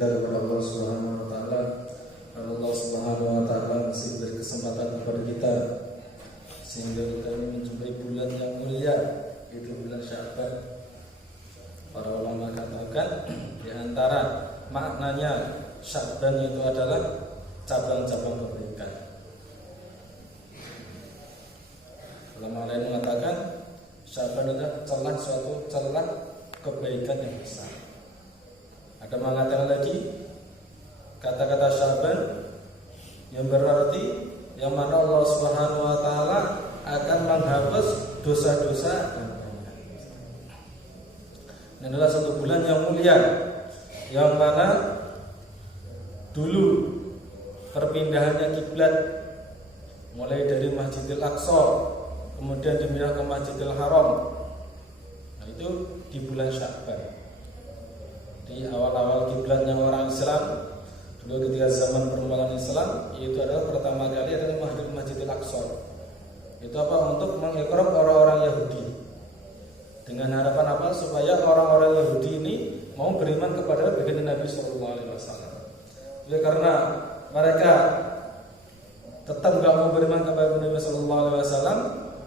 kita kepada Allah Subhanahu wa taala. Allah Subhanahu wa taala masih beri kesempatan kepada kita sehingga kita menjumpai bulan yang mulia, itu bulan Sya'ban. Para ulama katakan di antara maknanya Sya'ban itu adalah cabang-cabang kebaikan. Ulama lain mengatakan Sya'ban adalah suatu celah kebaikan yang besar. Ada mengatakan lagi kata-kata Sya'ban yang berarti yang mana Allah Subhanahu wa taala akan menghapus dosa-dosa. Ini adalah satu bulan yang mulia, yang mana dulu perpindahannya kiblat mulai dari Masjidil Aqsa kemudian dipindah ke Masjidil Haram. Nah, itu di bulan Sya'ban. Di awal-awal kiblatnya orang Islam dulu ketika zaman permulaan Islam, itu adalah pertama kali adalah Masjidil Aqsa. Itu apa? Untuk mengikram orang-orang Yahudi. Dengan harapan apa? Supaya orang-orang Yahudi ini mau beriman kepada baginda Nabi Sallallahu Alaihi Wasallam. Jadi karena mereka tetap nggak mau beriman kepada Nabi Sallallahu Alaihi Wasallam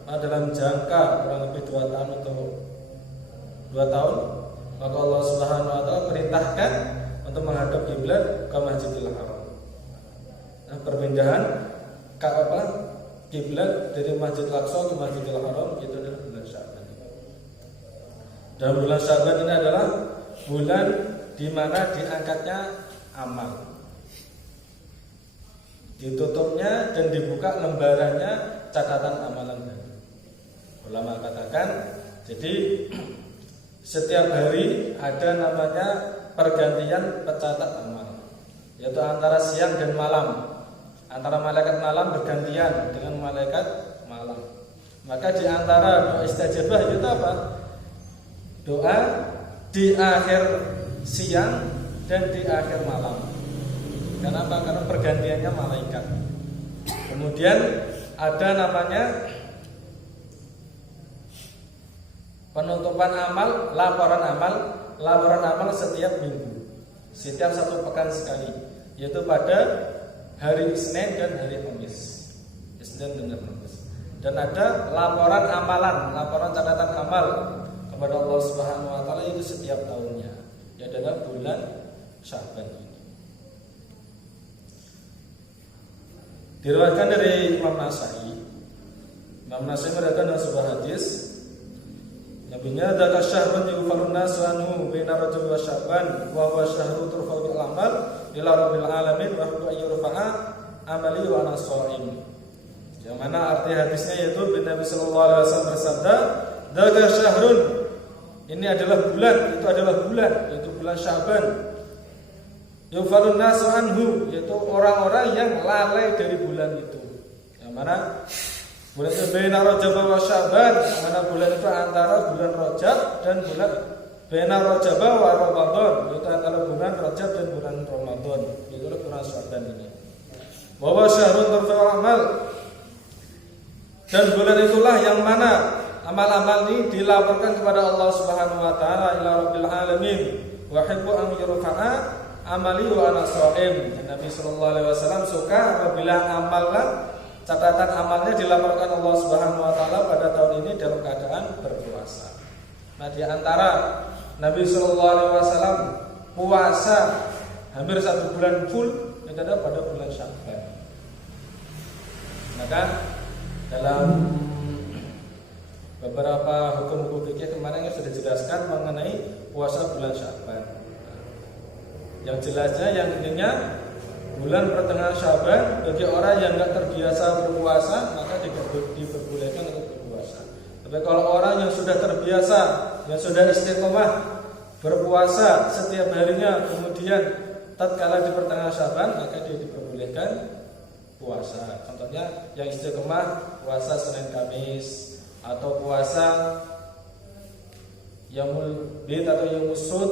dalam jangka kurang lebih 2 tahun atau 2 tahun, maka Allah Subhanahu Wa Taala perintahkan untuk menghadap kiblat ke Masjidil Haram. Nah, perpindahan kiblat dari Masjidil Aqsa ke Masjidil Haram itu adalah bulan Sya'ban. Dan bulan Sya'ban ini adalah bulan di mana diangkatnya amal, ditutupnya dan dibuka lembarannya catatan amalan baru. Ulama katakan, jadi setiap hari ada namanya pergantian pencatat amal, yaitu antara siang dan malam, antara malaikat malam bergantian dengan malaikat malam. Maka di antara doa istajabah itu apa? Doa di akhir siang dan di akhir malam. Kenapa? Karena pergantiannya malaikat. Kemudian ada namanya penutupan amal, laporan amal setiap minggu, setiap 1 pekan sekali, yaitu pada hari Isnin dan hari Kamis. Isnin dan Kamis. Dan ada laporan amalan, laporan catatan amal kepada Allah Subhanahu wa taala itu setiap tahunnya. Itu adalah bulan Sya'ban ini. Diriwayatkan dari Imam Nasai. Imam Nasai meriwayatkan dalam sebuah hadis, Nabinya dzaka syahrun yughfarun nasu anhu baina rajul wa Sya'ban wa huwa syahru turfa'u bil amal ila rabbil alamin wa huwa ayyurfa'a amali wa ana sha'im. Yang mana arti hadisnya yaitu Nabi sallallahu alaihi wasallam bersabda, dzaka syahrun, ini adalah bulan, itu adalah bulan, yaitu bulan Sya'ban. Yughfarun nasu anhu, yaitu orang-orang yang lalai dari bulan itu. Yang mana bulan itu baina Rajab wa Sya'ban, yang mana bulan itu antara bulan Rajab dan bulan baina Rajab wa Ramadan, yaitu antara bulan Rajab dan bulan Ramadan. Itu bulan Sya'ban ini. Wa huwa syahrun turfa'ul amal, dan bulan itulah yang mana amal-amal ini dilaporkan kepada Allah Subhanahu wa taala ila rabbil alamin wa hibbu an yurfa'a amali wa ana sha'im. Dan Nabi sallallahu alaihi wasallam suka apabila amalan catatan amalnya dilaporkan Allah Subhanahu wa taala pada tahun ini dalam keadaan berpuasa. Nah, di antara Nabi sallallahu alaihi wasallam puasa hampir 1 bulan full itu ada pada bulan Sya'ban. Maka dalam beberapa hukum-hukum fikih kemarin yang sudah dijelaskan mengenai puasa bulan Sya'ban. Yang jelasnya, yang intinya bulan pertengahan Sya'ban bagi orang yang tidak terbiasa berpuasa maka diperbolehkan untuk berpuasa. Tapi kalau orang yang sudah terbiasa, yang sudah istiqomah berpuasa setiap harinya, kemudian tatkala di pertengahan Sya'ban maka dia diperbolehkan puasa. Contohnya yang istiqomah puasa Senin Kamis, atau puasa Yaumul Bid atau Yaumus Sud,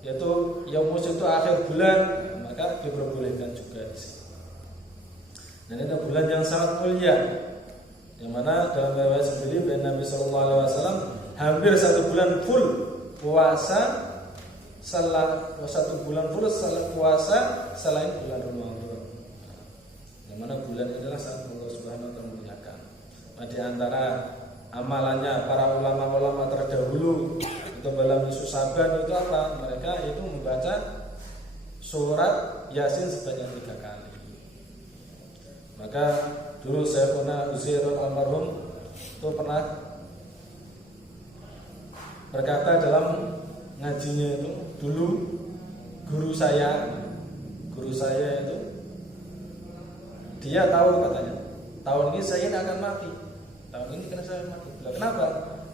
yaitu Yaumus itu akhir bulan, maka diperbolehkan juga di sini. Dan itu bulan yang sangat mulia, yang mana dalam riwayat sendiri Nabi sallallahu alaihi wasallam hampir 1 bulan full puasa satu bulan full puasa selain bulan Ramadan. Yang mana bulan ini adalah saat Allah Subhanahu wa taala memuliakan. Nah, di antara amalannya para ulama-ulama terdahulu itu dalam isu Saban itu apa? Mereka itu membaca surat Yasin sebanyak 3 kali. Maka dulu Syekhuna Uzairun almarhum itu pernah berkata dalam ngajinya itu, dulu guru saya itu dia tahu katanya, tahun ini saya ini akan mati. Tahun ini karena saya mati. Kenapa?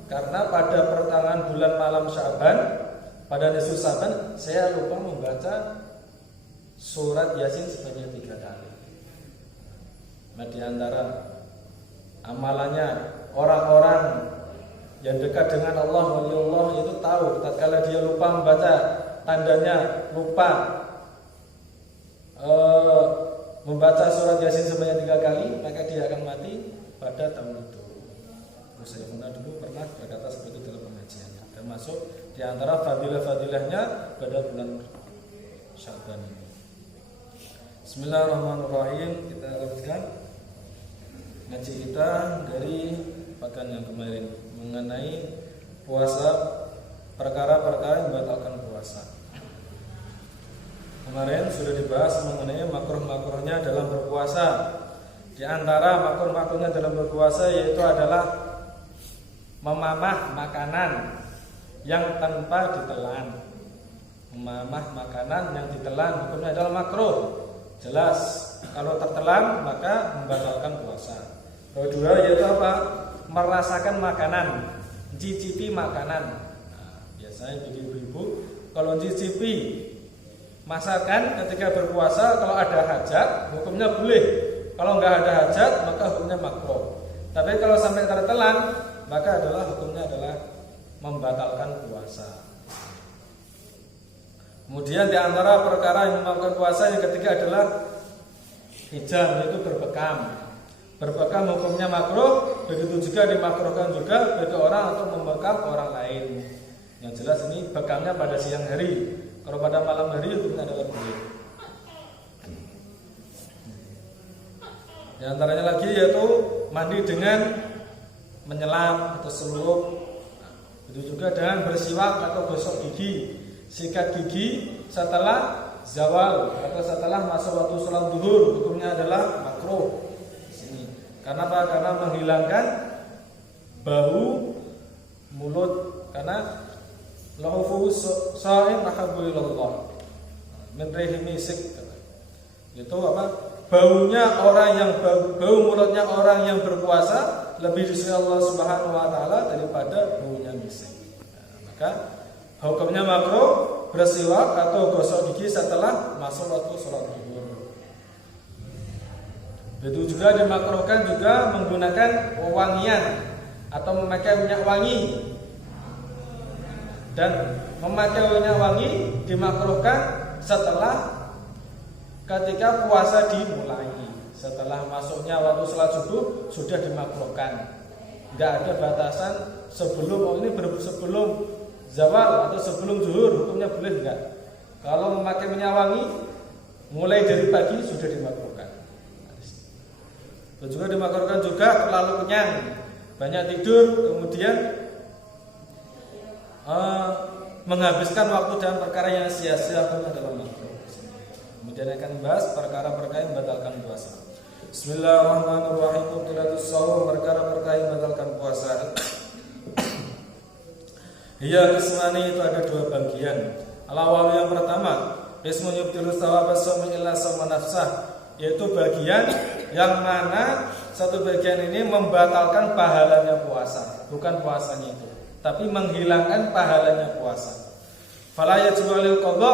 Karena pada pertengahan bulan malam Sya'ban, pada nisfu Sya'ban, saya lupa membaca surat Yasin sebanyak 3 kali. Nah, di antara amalannya orang-orang yang dekat dengan Allah, waliullah itu tahu tatkala dia lupa membaca, tandanya lupa membaca surat Yasin sebanyak 3 kali, maka dia akan mati pada tahun itu. Saya dulu pernah berkata seperti itu dalam pengajiannya. Termasuk di antara fadilah-fadilahnya pada bulan Sya'ban ini. Bismillahirrahmanirrahim. Kita lanjutkan ngaji kita dari pekan yang kemarin mengenai puasa, perkara-perkara yang membatalkan puasa. Kemarin sudah dibahas mengenai makruh-makruhnya dalam berpuasa. Di antara makruh-makruhnya dalam berpuasa yaitu adalah memamah makanan yang tanpa ditelan. Memamah makanan yang ditelan hukumnya adalah makruh. Jelas, kalau tertelan maka membatalkan puasa. Kedua yaitu apa? Merasakan makanan, cicipi makanan. Nah, biasanya bagi ibu-ibu kalau cicipi masakan ketika berpuasa, kalau ada hajat hukumnya boleh. Kalau nggak ada hajat maka hukumnya makruh. Tapi kalau sampai tertelan maka hukumnya adalah membatalkan puasa. Kemudian di antara perkara yang membatalkan puasa yang ketiga adalah hijam, yaitu berbekam. Berbekam hukumnya makruh, begitu juga dimakruhkan juga bagi orang untuk membekam orang lain. Yang jelas ini bekamnya pada siang hari. Kalau pada malam hari hukumnya adalah boleh. Di antaranya lagi yaitu mandi dengan menyelam atau seluruh. Itu juga dengan bersiwak atau gosok gigi, sikat gigi setelah zawal atau setelah masuk waktu sholat zuhur, hukumnya adalah makruh. Di sini. Karena apa? Karena menghilangkan bau mulut. Karena laufu sha'im ahabbu ilallah min rihi misik. Itu apa? Baunya orang yang bau mulutnya orang yang berpuasa lebih disukai Allah Subhanahu wa taala daripada baunya misik. Nah, maka hukumnya makruh bersiwak atau gosok gigi setelah masuk waktu sholat zuhur. Begitu juga dimakruhkan juga menggunakan wewangian atau memakai minyak wangi. Dan memakai minyak wangi dimakruhkan setelah ketika puasa dimulai. Setelah masuknya waktu sholat subuh sudah dimakruhkan. Enggak ada batasan sebelum sebelum zawal atau sebelum zuhur hukumnya boleh enggak. Kalau memakai minyak wangi mulai dari pagi sudah dimakruhkan. Dan juga dimakruhkan juga terlalu kenyang, banyak tidur, kemudian menghabiskan waktu dalam perkara yang sia-sia hukumnya adalah makruh. Kemudian akan membahas perkara-perkara yang membatalkan puasa. Bismillahirrahmanirrahim. Mubtilatus shaum, perkara-perkara yang membatalkan puasa. Iya, qismani itu ada 2 bagian. Al-awwal yang pertama, qismun yubtilus shawab as-shaumi illa shauma nafsah, yaitu bagian yang mana satu bagian ini membatalkan pahalanya puasa, bukan puasanya itu, tapi menghilangkan pahalanya puasa. Fala yajibu alil qadha,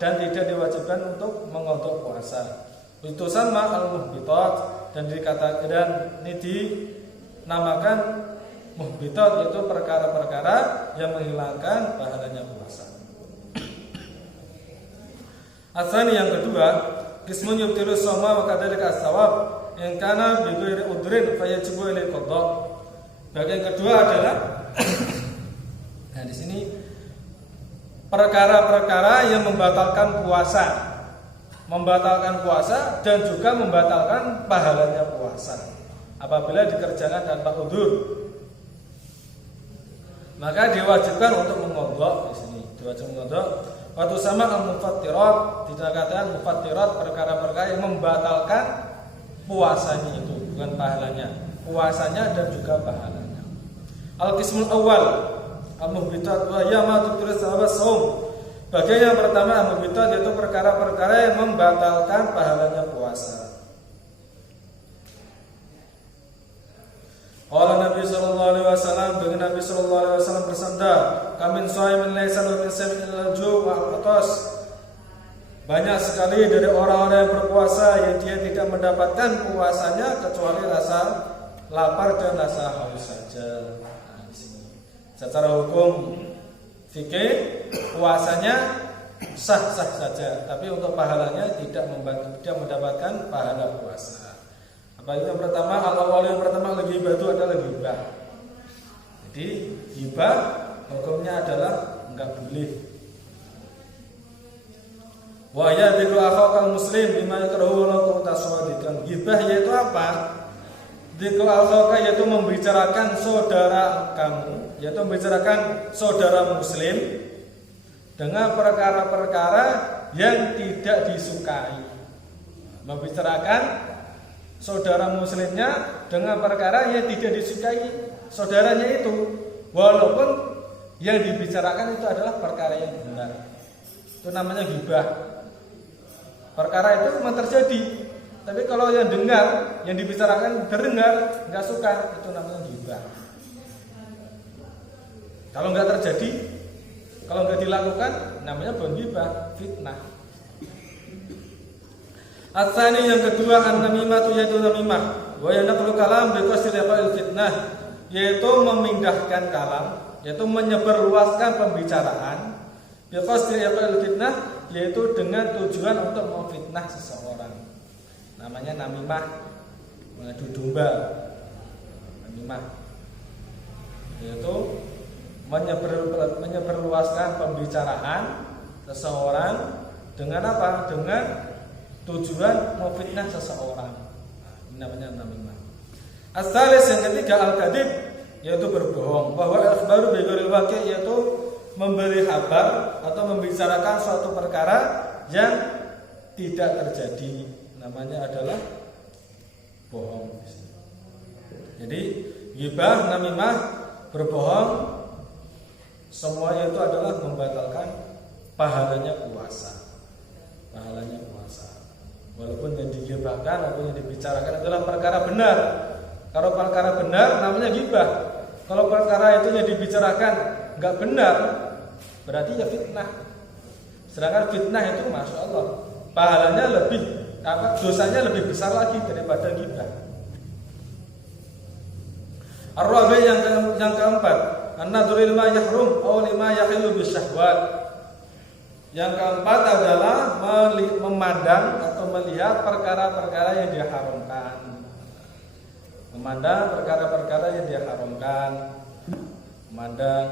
dan tidak diwajibkan untuk mengodok puasa. Itu sama al-muhbitat, dan dikatakan dan ini dinamakan muhbitat, yaitu perkara-perkara yang menghilangkan pahalanya puasa. Asani yang kedua, qismun yubtilus shauma wa kadzalika as-shawab in kana bi ghairi udrin fa yajibu alil qadha. Bagian kedua adalah nah di sini perkara-perkara yang membatalkan puasa dan juga membatalkan pahalanya puasa apabila dikerjakan tanpa udzur. Maka diwajibkan untuk mengodok di sini. Diwajibkan mengodok. Waktu sama al-mufattirat, dikatakan mufattirat perkara-perkara yang membatalkan puasanya itu, bukan pahalanya. Puasanya dan juga pahalanya. Al-qismul awal al-muhbitat wa ya ma tuqris sahabat saum. Bagian yang pertama al-muhbitat yaitu perkara-perkara yang membatalkan pahalanya puasa. Qala Nabi sallallahu alaihi wasallam, dengan Nabi sallallahu alaihi wasallam bersabda, "Kamin shaimin laisa lahu min saimin illa al-ju' wa atas." Banyak sekali dari orang-orang yang berpuasa yang dia tidak mendapatkan puasanya kecuali rasa lapar dan rasa haus saja. Nah, di sini. Secara hukum fikih puasanya sah-sah saja, tapi untuk pahalanya tidak mendapatkan pahala puasa. Apalagi yang pertama, al-awwal yang pertama al-ghibah itu adalah ghibah. Jadi ghibah hukumnya adalah enggak boleh. Wa yadhikru akhaka muslim bima yakrahu wa kunta shadiqan. Ghibah yaitu apa? Dzikru akhaka yaitu membicarakan saudara kamu, yaitu membicarakan saudara muslim dengan perkara-perkara yang tidak disukai. Membicarakan saudara muslimnya dengan perkara yang tidak disukai saudaranya itu, walaupun yang dibicarakan itu adalah perkara yang benar. Itu namanya ghibah. Perkara itu memang terjadi, tapi kalau yang dengar, yang dibicarakan terdengar nggak suka, itu namanya ghibah. Kalau nggak terjadi, kalau nggak dilakukan, namanya bukan ghibah, fitnah. Atsani yang kedua an-namimah yaitu namimah. Wa yanqulu kalam bi qasdi fitnah, yaitu memindahkan kalam, yaitu menyebarluaskan pembicaraan. Bi qasdi fitnah, yaitu dengan tujuan untuk memfitnah seseorang. Namanya namimah, mengadu domba. Namimah yaitu menyebarluaskan pembicaraan seseorang dengan apa? Dengan tujuan memfitnah seseorang. Ini namanya namimah. As-salis yang ketiga al-kadhib, yaitu berbohong. Bahwa al-ikhbaru bi ghairil waqi', yaitu memberi kabar atau membicarakan suatu perkara yang tidak terjadi. Namanya adalah bohong. Jadi ghibah, namimah, berbohong, semuanya itu adalah membatalkan pahalanya puasa. Pahalanya puasa. Walaupun yang dighibahkan ataupun yang dibicarakan adalah perkara benar. Kalau perkara benar namanya ghibah. Kalau perkara itu yang dibicarakan enggak benar, berarti ya fitnah. Sedangkan fitnah itu masya Allah pahalanya lebih dosanya lebih besar lagi daripada ghibah. Ar-rabi yang keempat, an-nadhru lima yahrum aw lima yahillu bisyahwat. Yang keempat adalah memandang atau melihat perkara-perkara yang diharamkan. Memandang perkara-perkara yang diharamkan, memandang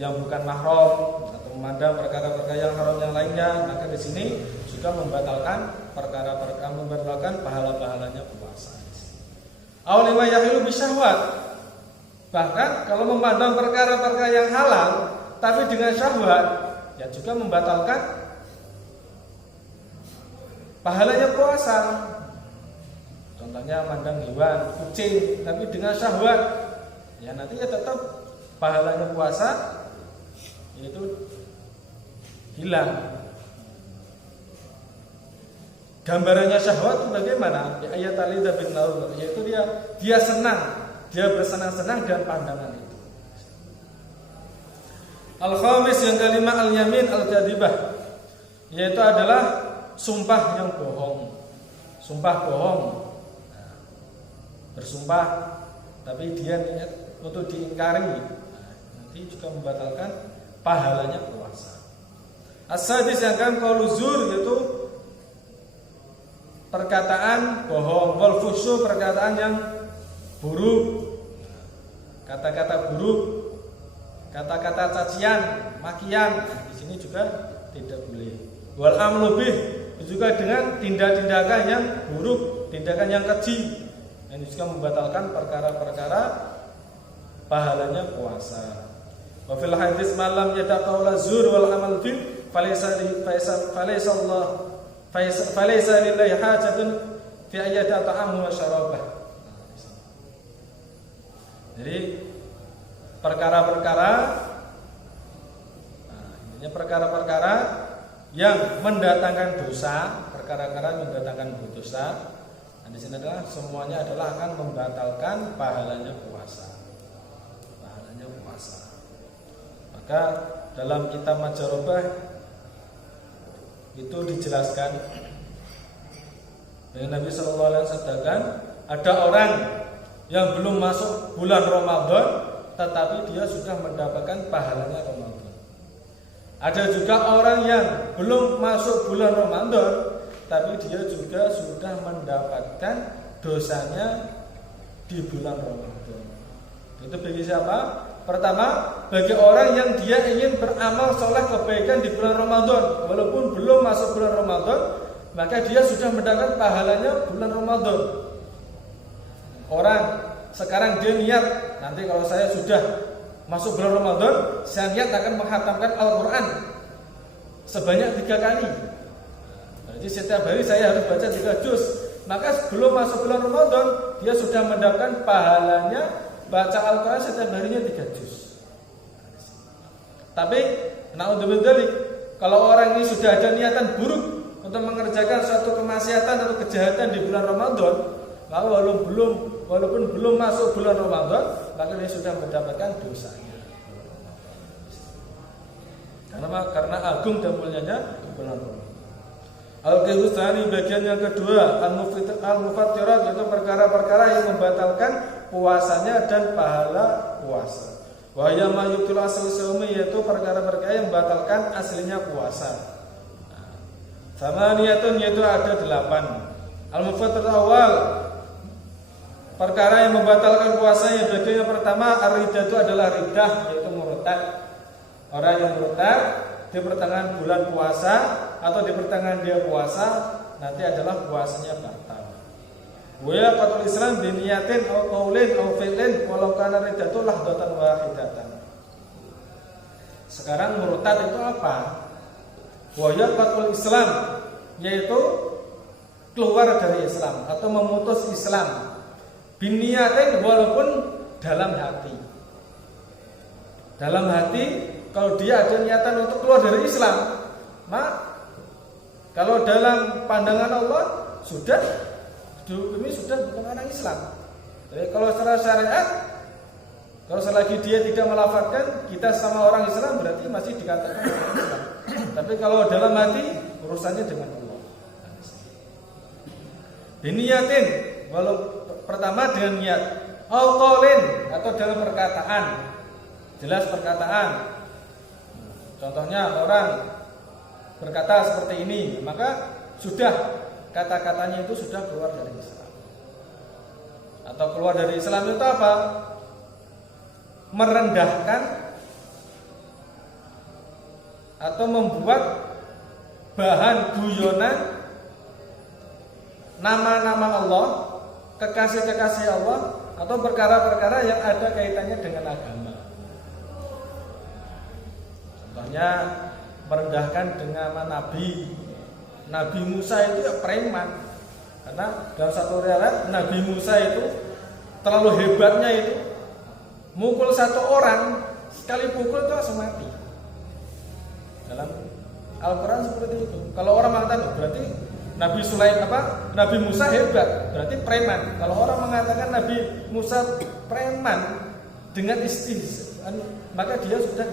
yang bukan mahram atau memandang perkara-perkara yang haram yang lainnya, maka di sini juga membatalkan perkara-perkara, membatalkan pahala-pahalanya puasa. Aw lima yahilu bisyahwat. Bahkan kalau memandang perkara-perkara yang halal tapi dengan syahwat, ya juga membatalkan pahalanya puasa. Contohnya mandang hewan, kucing, tapi dengan syahwat, ya nanti ya tetap pahalanya puasa itu hilang. Gambarannya syahwat itu bagaimana? Ya ayat alidah bin naur, yaitu dia senang, dia bersenang-senang dengan pandangan itu. Al-khamis yang kelima al-yamin al-kadhibah, yaitu adalah sumpah yang bohong. Sumpah bohong. Nah, bersumpah tapi dia niat untuk diingkari, nanti juga membatalkan pahalanya puasa. As-sadis yang qaulu zur, yaitu perkataan bohong. Wal fusyu, perkataan yang buruk, kata-kata buruk. kata-kata cacian, makian, di sini juga tidak boleh. Wal amlu bih, juga dengan tindak-tindakan yang buruk, tindakan yang keji, yang juga membatalkan perkara-perkara pahalanya puasa. Wa fil hadis malam yada qaula zur wal amal fil falaysa lillahi hajatun fi ayyata ta'amu wa syarabah. Jadi perkara-perkara perkara-perkara yang mendatangkan dosa, perkara-perkara mendatangkan dosa. Di sini adalah semuanya adalah akan membatalkan pahalanya puasa. Pahalanya puasa. Maka dalam kitab Majarobah itu dijelaskan dengan Nabi Sallallahu Alaihi Wasallam ada orang yang belum masuk bulan Ramadan tetapi dia sudah mendapatkan pahalanya Ramadan. Ada juga orang yang belum masuk bulan Ramadan tapi dia juga sudah mendapatkan dosanya di bulan Ramadan. Itu bagi siapa? Pertama, bagi orang yang dia ingin beramal soleh kebaikan di bulan Ramadan, walaupun belum masuk bulan Ramadan, maka dia sudah mendapatkan pahalanya bulan Ramadan. Orang sekarang dia niat, nanti kalau saya sudah masuk bulan Ramadan, saya niat akan menghatamkan Al-Quran sebanyak 3 kali. Jadi setiap hari saya harus baca 3 juz. Maka sebelum masuk bulan Ramadan, dia sudah mendapatkan pahalanya baca Al-Quran setiap harinya 3 juz. Tapi naudzubillah, kalau orang ini sudah ada niatan buruk untuk mengerjakan suatu kemaksiatan atau kejahatan di bulan Ramadan, maka walaupun belum masuk bulan Ramadan, maka dia sudah mendapatkan dosanya. Karena agung dan mulianya bulan Ramadan. Al-Qihusani bagian yang kedua, al-mufattirat, yaitu perkara-perkara yang membatalkan puasanya dan pahala puasa. Wa ya ma yubtil asal saumi, yaitu perkara-perkara yang membatalkan aslinya puasa. Samaniyatun, yaitu ada 8. Al-mufattirat awal, perkara yang membatalkan puasanya, bagian yang pertama ar-riddah, itu adalah riddah, yaitu murtad. Orang yang murtad di pertengahan bulan puasa atau di pertengahan dia puasa, nanti adalah puasanya batal. Wa yaqtul Islam bi niyatin aw qaulin aw fi'lin walau kana riddatu lahdatan wahidatan. Sekarang murtad itu apa? Wa yaqtul Islam, yaitu keluar dari Islam atau memutus Islam. Bi niyatin, walaupun dalam hati. Dalam hati, kalau dia ada niatan untuk keluar dari Islam, kalau dalam pandangan Allah ini sudah bukan orang Islam. Jadi kalau secara syariat, kalau selagi dia tidak melafadzkan kita sama orang Islam, berarti masih dikatakan orang Islam. Tapi kalau dalam hati, urusannya dengan Allah. Biniyatin, walau pertama dengan niat, qaulin, atau dalam perkataan, jelas perkataan. Contohnya orang berkata seperti ini, maka sudah kata-katanya itu sudah keluar dari Islam. Atau keluar dari Islam itu apa? Merendahkan atau membuat bahan guyonan nama-nama Allah, kekasih-kekasih Allah, atau perkara-perkara yang ada kaitannya dengan agama. Contohnya merendahkan dengan nama Nabi Musa itu ya preman. Karena dalam satu riwayat Nabi Musa itu terlalu hebatnya itu, mukul satu orang, sekali pukul itu langsung mati. Dalam Al-Quran seperti itu. Kalau orang mengatakan berarti Nabi Musa hebat, berarti preman. Kalau orang mengatakan Nabi Musa preman dengan istihza, maka dia sudah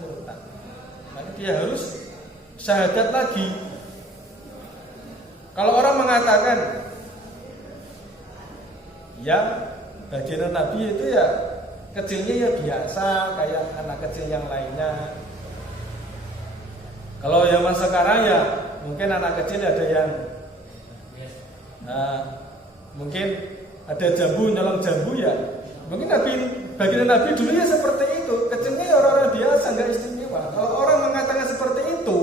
murtad. Maka dia harus syahadat lagi. Kalau orang mengatakan ya bagian Nabi itu ya kecilnya ya biasa kayak anak kecil yang lainnya. Kalau zaman sekarang ya mungkin anak kecil ada yang mungkin ada jambu nyolong jambu ya. Mungkin baginda Nabi dulu ya seperti itu, kecennya orang-orang biasa, nggak istimewa. Kalau orang mengatakan seperti itu,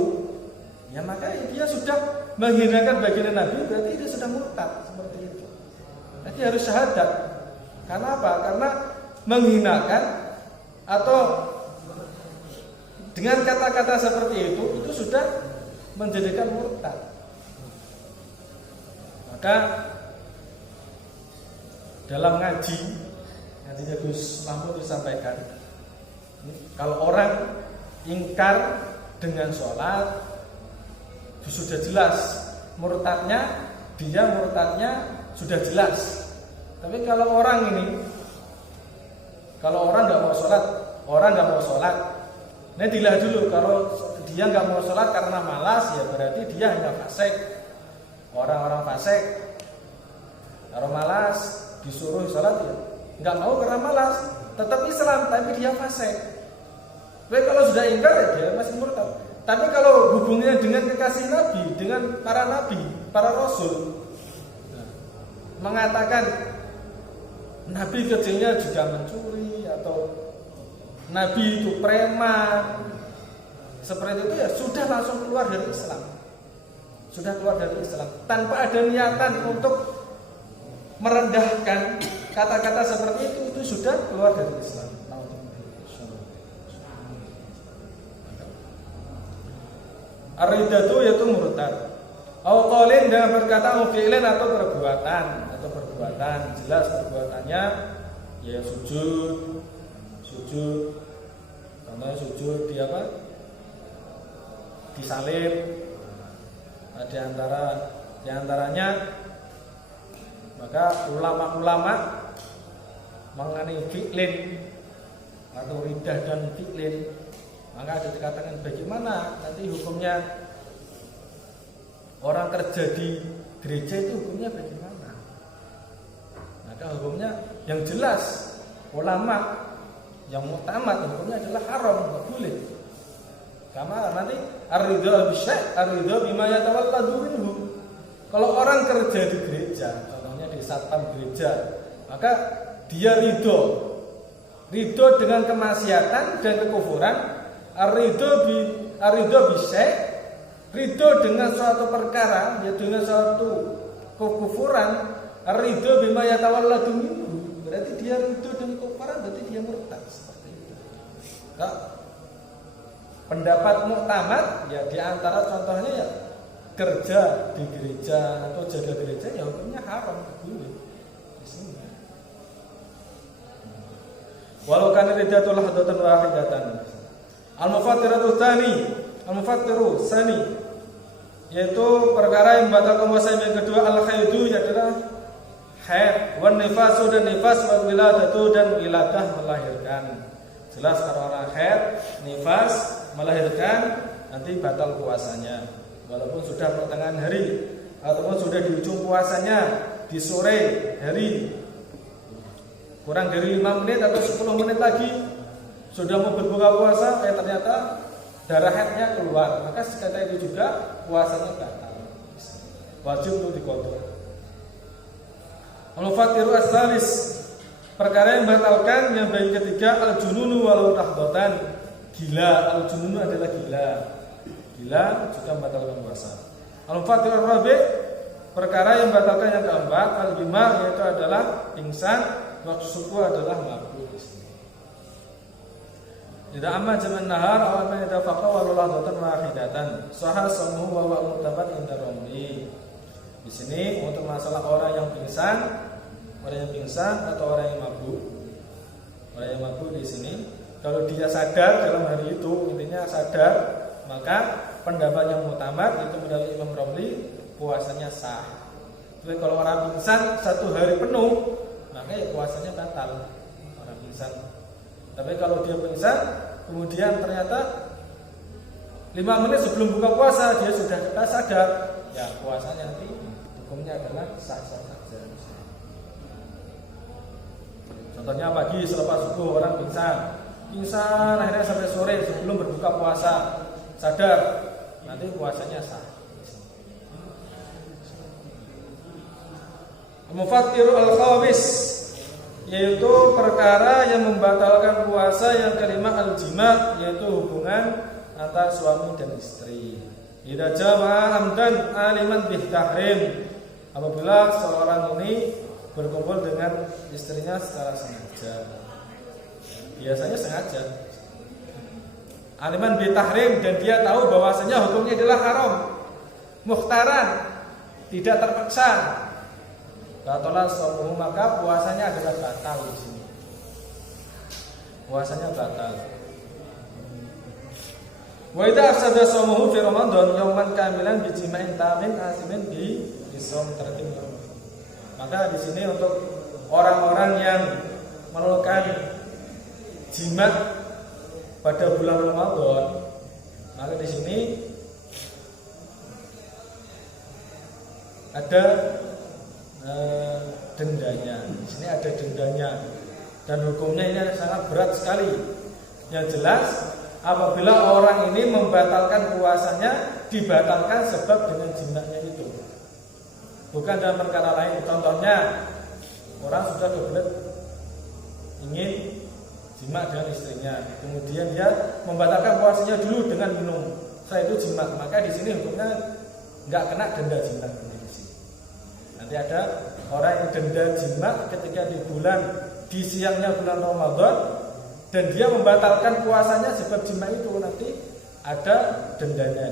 ya maka dia sudah menghinakan baginda Nabi, berarti dia sudah murtad seperti itu. Jadi harus syahadat. Karena apa? Karena menghinakan atau dengan kata-kata seperti itu sudah menjadikan murtad. Maka dalam ngajinya Gus Mahmud disampaikan, kalau orang ingkar dengan sholat, sudah jelas murtadnya, dia murtadnya sudah jelas. Tapi kalau orang nggak mau sholat, ini dilihat dulu. Kalau dia nggak mau sholat karena malas, ya berarti dia hanya fasik. Orang-orang fasik, kalau malas disuruh sholat ya nggak mau karena malas, tetap Islam tapi dia fasik. Tapi kalau sudah ingkar ya dia masih murtad. Tapi kalau hubungannya dengan kekasih Nabi, dengan para nabi, para rasul, mengatakan Nabi kecilnya juga mencuri atau Nabi itu preman, seperti itu ya sudah langsung keluar dari Islam. Sudah keluar dari Islam tanpa ada niatan untuk merendahkan. Kata-kata seperti itu sudah keluar dari Islam. Ar-riddatu yaitu murtad. Au qaulin dengan berkata au fi'lin atau perbuatan. Jelas perbuatannya ya sujud. Contohnya sujud di apa? Disalib. Di antaranya maka ulama-ulama mengenai fi'lin atau riddah dan fi'lin, maka ada dikatakan bagaimana nanti hukumnya orang kerja di gereja itu hukumnya bagaimana? Maka hukumnya yang jelas ulama yang muktamad hukumnya adalah haram, tidak boleh. Karena nanti ar-ridha bisyai' ar-ridha bima yatawalladu minhu. Kalau orang kerja di gereja, contohnya di satpam gereja, maka dia ridho dengan kemaksiatan dan kekufuran. Ar-ridha bisyai', ridho dengan suatu perkara, ya dengan suatu kekufuran. Ar-ridha bima yatawalladu minhu, berarti dia ridho dengan kekufuran, berarti dia murtad seperti itu. Nah, pendapat muktamad ya diantara contohnya ya kerja di gereja atau jaga gereja ya hukumnya haram, boleh. Walau kana ridatul hadatan wahidatan. Al-mufattiru tsani yaitu perkara yang membatalkan puasa yang kedua al-haidu adalah haid, wan nifasu dan nifas, wal wiladatu dan wiladah melahirkan. Jelas kalau orang haid, nifas melahirkan nanti batal puasanya. Walaupun sudah pertengahan hari ataupun sudah di ujung puasanya di sore hari, kurang dari 5 menit atau 10 menit lagi sudah mau berbuka puasa, ternyata darah haidnya keluar, maka sekata itu juga puasanya batal, wajib untuk diqadha. Al-mufattiru as-salis, perkara yang membatalkan yang baik ketiga al-jununu walau tahdatan, gila. Al-jununu adalah gila juga membatalkan puasa. Al-mufattiru ar-rabi', perkara yang membatalkan yang keempat al-bima, yaitu adalah pingsan, maksudku adalah mabuk. Tidak amma jaman nahar awal man yatafaqa wa lahdatan wahidatan sahha samuhu wa huwa mutabat inda ramli. Di sini untuk masalah orang yang pingsan atau orang yang mabuk. Orang yang mabuk di sini kalau dia sadar dalam hari itu, intinya sadar, maka pendapat yang muktamad itu menurut Imam Ramli puasanya sah. Tapi kalau orang pingsan 1 hari penuh, maka ya puasanya batal. Orang pingsan. Tapi kalau dia pingsan, kemudian ternyata 5 menit sebelum buka puasa dia sudah sadar, ya puasanya nanti hukumnya adalah sah-sah saja. Contohnya pagi selepas subuh orang pingsan akhirnya sampai sore sebelum berbuka puasa sadar, nanti puasanya sah. Al-mufattiru al-khamis, yaitu perkara yang membatalkan puasa. Yang kelima al-jima', yaitu hubungan antara suami dan istri. Idza jama'a amdan aliman bih tahrim, apabila seorang ini berkumpul dengan istrinya secara sengaja. Biasanya sengaja. Aliman bih tahrim, dan dia tahu bahwasanya hukumnya adalah haram, mukhtaran, tidak terpaksa. Batalah shaumuhu, maka puasanya adalah batal di sini. Puasanya batal. Wa idza afsada shaumuhu fi Ramadan yauman kamilan bi jima'in tamin asimin bi shaum tarkim. Maka di sini untuk orang-orang yang melakukan jima' pada bulan Ramadan, maka di sini ada dendanya. Di sini ada dendanya, dan hukumnya ini sangat berat sekali. Yang jelas, apabila orang ini membatalkan puasanya, dibatalkan sebab dengan jimatnya itu, bukan dalam perkara lain. Contohnya, orang sudah kebelet ingin jima dengan istrinya, kemudian dia membatalkan puasanya dulu dengan minum, setelah itu jima, maka di sini hukumnya nggak kena denda jima. Nanti ada orang yang denda jima ketika di siangnya bulan Ramadan, dan dia membatalkan puasanya sebab jima itu, nanti ada dendanya.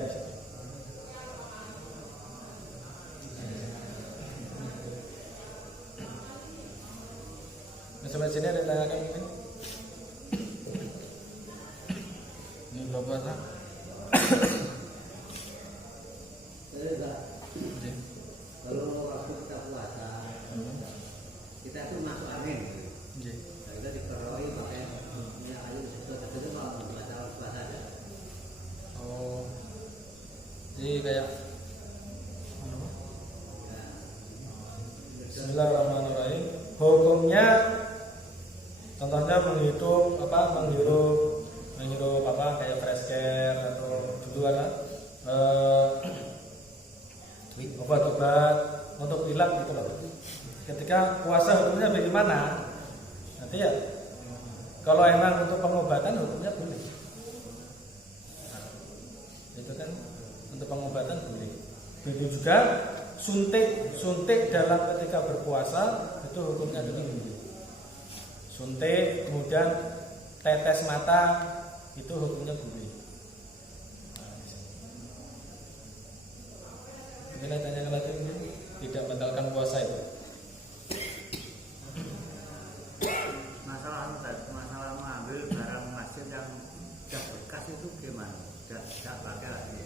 Sampai sini ada tanyakan mungkin? Ini berapa tak? Kalau waktu kita puasa, kita itu masuk angin. Nah, kita dikeroi pakai minyak kayu itu, tapi itu kalau batal puasa ada. Oh, jadi kayak Bismillahirrahmanirrahim. Hukumnya, contohnya menghirup kayak fresh care atau dulu kan obat-obat untuk pilek gitu loh. Ketika puasa hukumnya bagaimana? Nanti ya, kalau emang untuk pengobatan hukumnya boleh. Nah, itu kan untuk pengobatan boleh. Begitu juga suntik dalam ketika berpuasa itu hukumnya adalah boleh. Suntik, kemudian tetes mata itu hukumnya boleh. Kita tanya lagi, tidak membatalkan puasa itu. Masalah mengambil barang masjid yang sudah bekas itu gimana? Tidak pakai lagi.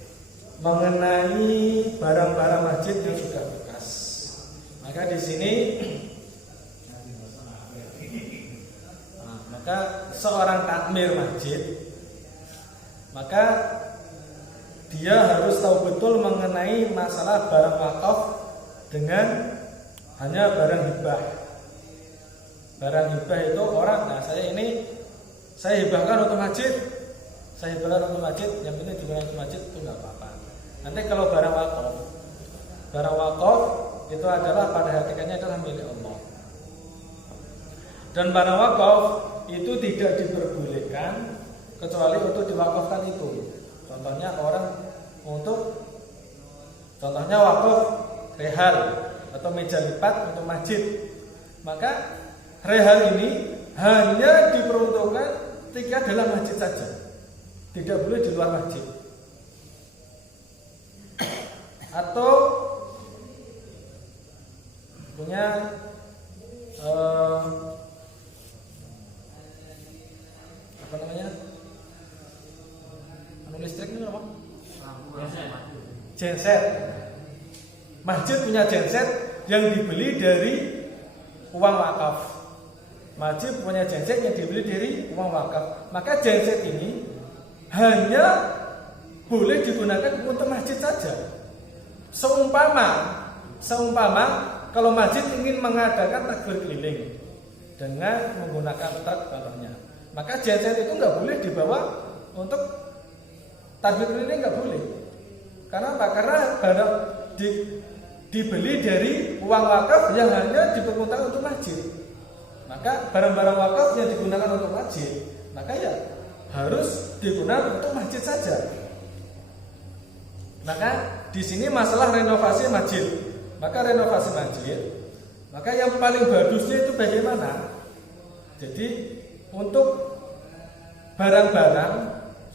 Mengenai barang-barang masjid yang sudah bekas, maka di sini maka seorang takmir masjid, maka dia harus tahu betul mengenai masalah barang wakaf dengan hanya barang hibah. Barang hibah itu orang, nah saya hibahkan untuk masjid, yang ini digunakan untuk masjid itu nggak apa-apa. Nanti kalau barang wakaf itu adalah pada hakikatnya adalah milik Allah. Dan barang wakaf itu tidak diperbolehkan kecuali untuk diwakafkan itu. Contohnya wakaf rehal atau meja lipat untuk masjid. Maka rehal ini hanya diperuntukkan ketika dalam masjid saja, tidak boleh di luar masjid. Atau punya listrik ini apa? Genset. Masjid punya genset yang dibeli dari uang wakaf. Masjid punya genset yang dibeli dari uang wakaf. Maka genset ini hanya boleh digunakan untuk masjid saja. Seumpama kalau masjid ingin mengadakan takbir keliling dengan menggunakan truk contohnya, maka genset itu nggak boleh dibawa untuk takbir keliling, nggak boleh. Karena apa? Karena barang dibeli dari uang wakaf yang hanya diperuntukkan untuk masjid. Maka barang-barang wakaf yang digunakan untuk masjid, maka ya harus digunakan untuk masjid saja. Maka di sini masalah renovasi masjid. Maka renovasi masjid, maka yang paling bagusnya itu bagaimana? Jadi untuk barang-barang,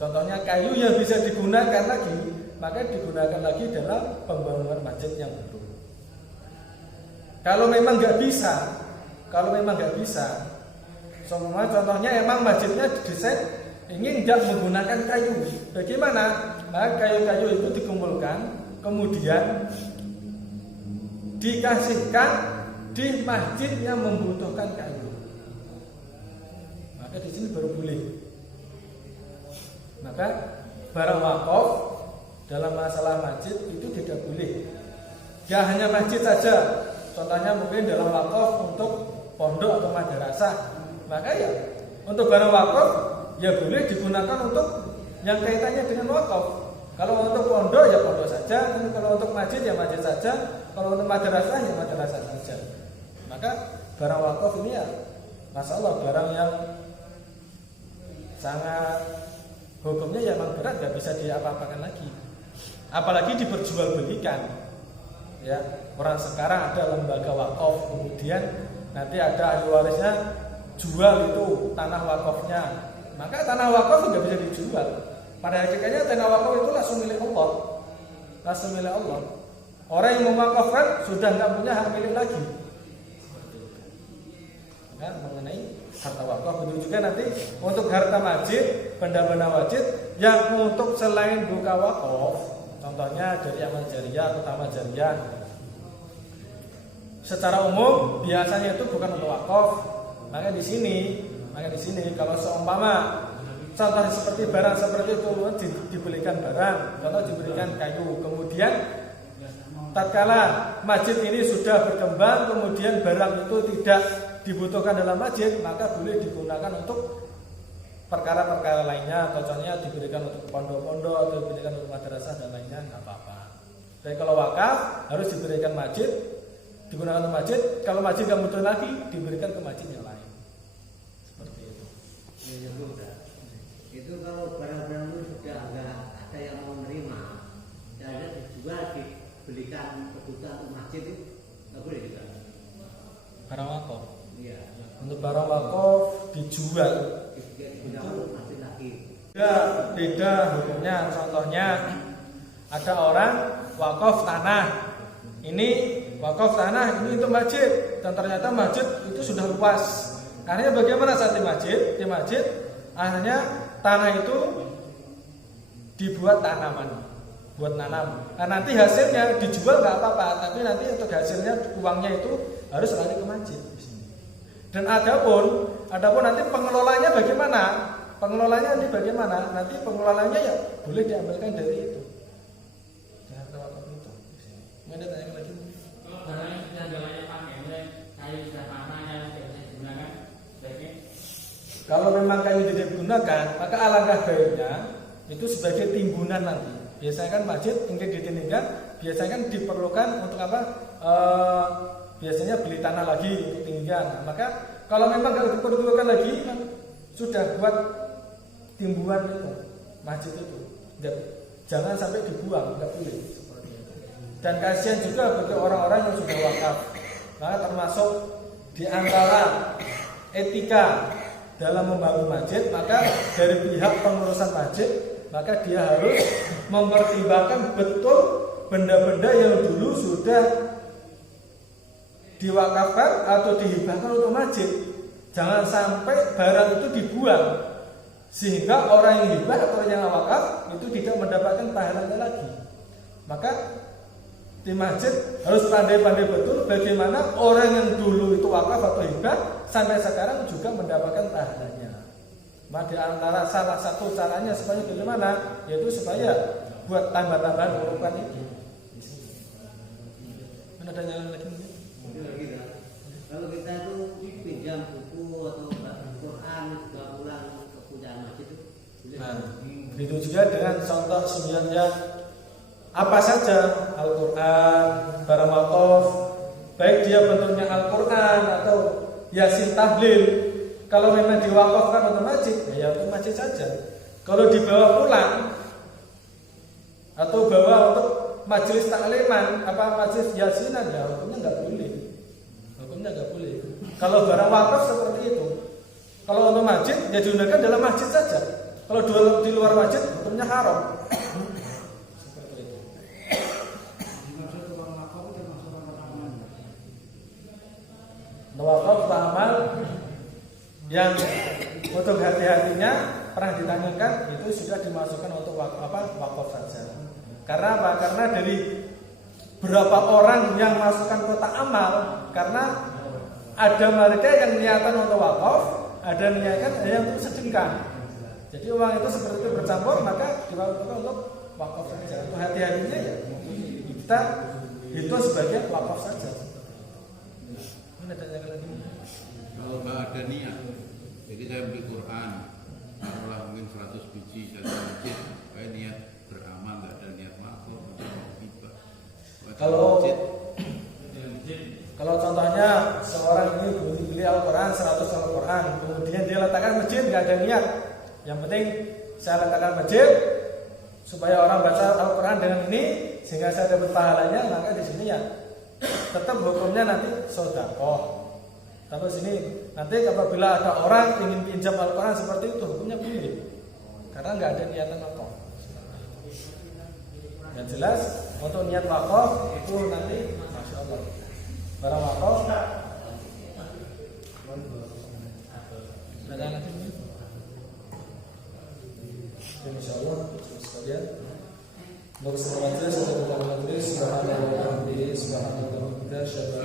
contohnya kayu yang bisa digunakan lagi, maka digunakan lagi dalam pembangunan masjid yang baru. Kalau memang nggak bisa, semua contohnya emang masjidnya didesain ingin nggak menggunakan kayu, bagaimana? Maka kayu-kayu itu dikumpulkan, kemudian dikasihkan di masjid yang membutuhkan kayu. Maka di sini baru boleh. Maka barang wakaf dalam masalah masjid itu tidak boleh. Gak hanya masjid saja. Contohnya mungkin dalam wakaf untuk pondok atau madrasah. Maka ya untuk barang wakaf ya boleh digunakan untuk yang kaitannya dengan wakaf. Kalau untuk pondok ya pondok saja, dan kalau untuk masjid ya masjid saja, kalau untuk madrasah ya madrasah saja. Maka barang wakaf ini ya masalah barang yang sangat hukumnya ya memang berat, gak bisa diapa-apakan lagi. Apalagi diperjualbelikan. Ya, orang sekarang ada lembaga wakaf, kemudian nanti ada ahli warisnya jual itu tanah wakafnya. Maka tanah wakaf tidak bisa dijual. Pada hakikatnya tanah wakaf itu langsung milik Allah. Langsung milik Allah. Orang yang mewakafkan sudah nggak punya hak milik lagi. Maka mengenai harta wakaf itu juga nanti untuk harta masjid, benda-benda masjid yang untuk selain buka wakaf, contohnya dari amal jariyah, utama jariyah. Secara umum biasanya itu bukan untuk wakaf. Maka di sini kalau seumpama contoh seperti barang seperti itu dibelikan barang, contoh diberikan kayu, kemudian tatkala masjid ini sudah berkembang, kemudian barang itu tidak dibutuhkan dalam masjid, maka boleh digunakan untuk perkara-perkara lainnya. Contohnya diberikan untuk pondok-pondok atau diberikan untuk madrasah dan lainnya, nggak apa-apa. Tapi kalau wakaf harus diberikan masjid, digunakan untuk masjid. Kalau masjid nggak butuh lagi, diberikan ke masjid yang lain. Seperti itu. Ya, itu kalau barang-barang itu sudah nggak ada yang mau menerima, dan ada dijual, dibelikan kebutuhan untuk masjid itu nggak boleh juga. Barang wakaf. Iya. Untuk barang wakaf dijual. Digunakan untuk masjid lagi. Beda hukumnya. Contohnya ada orang wakaf tanah. Ini wakaf tanah ini untuk masjid, dan ternyata masjid itu sudah luas. Akhirnya bagaimana saat di masjid? Di masjid akhirnya tanah itu dibuat tanaman, buat nanam. Nah, nanti hasilnya dijual nggak apa-apa, tapi nanti untuk hasilnya uangnya itu harus lari ke masjid. Dan adapun nanti pengelolanya bagaimana? Pengelolanya nanti bagaimana? Nanti pengelolanya ya boleh diambilkan dari itu. Jangan wakaf itu. Mana tanya lagi? Kalau memang kayu tidak digunakan, maka alangkah baiknya itu sebagai timbunan nanti. Biasanya kan masjid ingin ditinggikan, biasanya kan diperlukan untuk apa? Biasanya beli tanah lagi untuk tinggikan. Nah, maka kalau memang nggak diperlukan lagi, kan sudah buat timbunan itu masjid itu. Jangan sampai dibuang, nggak boleh. Dan kasihan juga bagi orang-orang yang sudah wakaf. Maka termasuk di antara etika dalam membangun masjid, maka dari pihak pengurusan masjid, maka dia harus mempertimbangkan betul benda-benda yang dulu sudah diwakafkan atau dihibahkan untuk masjid. Jangan sampai barang itu dibuang, sehingga orang yang hibah atau yang wakaf itu tidak mendapatkan pahalanya lagi. Maka di masjid harus pandai-pandai betul bagaimana orang yang dulu itu wakaf atau hibah sampai sekarang juga mendapatkan pahalanya. Maka di antara salah satu caranya supaya bagaimana, yaitu supaya buat tambah-tambahan urutan itu. Mana ada yang lagi? Kalau kita itu pinjam buku atau Quran juga pulang ke punya masjid itu. Nah, begitu juga dengan contoh sebenarnya apa saja Al-Quran, barang wakaf, baik dia bentuknya Al-Quran atau Yasin tahlil, kalau memang diwakafkan untuk masjid, ya untuk masjid saja. Kalau dibawa pulang atau bawa untuk majelis takliman, majelis yasinan, ya hukumnya nggak boleh. Hukumnya nggak boleh. Kalau barang wakaf seperti itu, kalau untuk masjid, ya digunakan dalam masjid saja. Kalau di luar masjid, hukumnya haram. Seperti itu. Wakaf amal yang untuk hati-hatinya pernah ditanyakan itu sudah dimasukkan untuk wakaf saja. Karena apa? Karena dari berapa orang yang masukkan kotak amal, karena ada mereka yang niatan untuk wakaf, ada niatan yang untuk sedekah. Jadi uang itu seperti itu bercampur, maka diwakafkan untuk wakaf saja. Untuk hati-hatinya ya kita itu sebagai wakaf saja. Mana tanya lagi? Kalau nggak ada niat, jadi saya beli Quran, taruhlah mungkin 100 biji dari masjid, saya niat beramal, nggak ada niat makhluk, macam hibah. Kalau contohnya seorang ini beli Al-Quran 100 Al-Quran, kemudian dia letakkan masjid, nggak ada niat. Yang penting saya letakkan masjid supaya orang baca Al-Quran dengan ini sehingga saya dapat pahalanya, maka di sini ya tetap hukumnya nanti sedekah. Tapi sini nanti apabila ada orang ingin pinjam Al-Quran seperti itu, hukumnya boleh karena nggak ada niatan wakaf. Yang jelas untuk niat wakaf itu nanti masya Allah barang wakaf. Ada lagi? Insyaallah sekalian. Untuk semua majelis, subhanallah wa bihamdihi, subhanallah wa bihamdihi.